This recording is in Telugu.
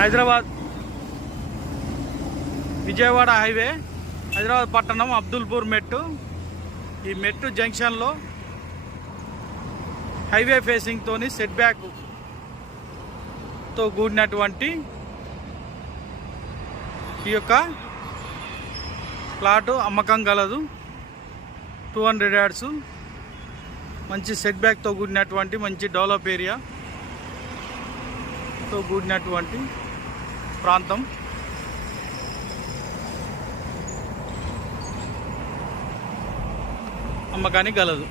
హైదరాబాద్ విజయవాడ హైవే హైదరాబాద్ పట్టణం అబ్దుల్పూర్ మెట్టు. ఈ మెట్టు జంక్షన్లో హైవే ఫేసింగ్తోని సెట్ బ్యాక్తో కూడినటువంటి ఈ యొక్క ప్లాటు అమ్మకం గలదు. Two hundred yards. మంచి సెట్ బ్యాక్తో కూడినటువంటి మంచి డెవలప్ ఏరియాతో కూడినటువంటి ప్రాంతం. అమ్మకానికి గలదు.